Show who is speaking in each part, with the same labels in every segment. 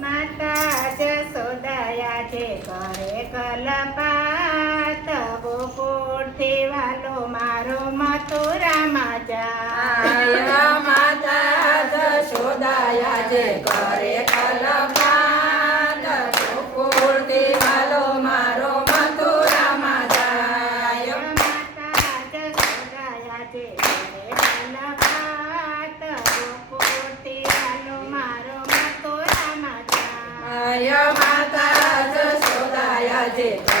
Speaker 1: માતા જસોદયા છે કરે કલપાત ગોકુળ દેવાલો મારો મથુરામાં
Speaker 2: જાય માતા જસોદયા છે કરે કલપાત ગોકુળ દેવાલો મારો મથુરામાં જાય
Speaker 1: માતા જસોદયા છે
Speaker 2: Gracias.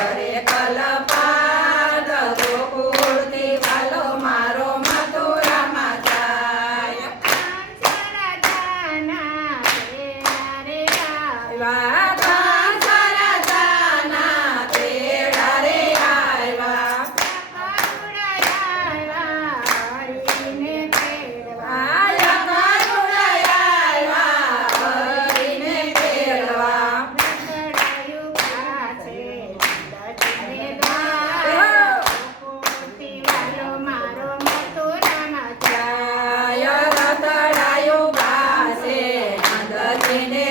Speaker 2: સજને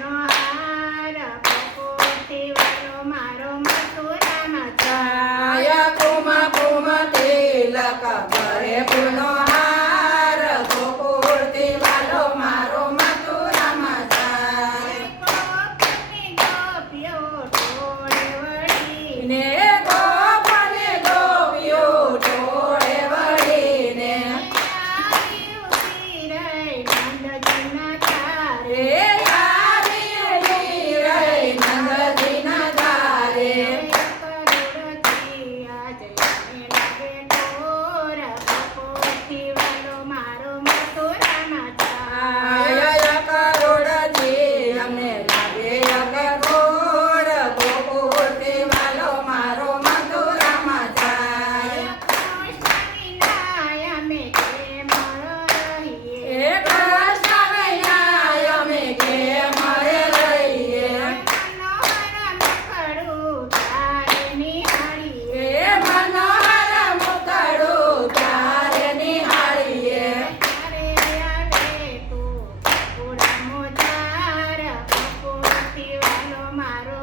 Speaker 1: not amaro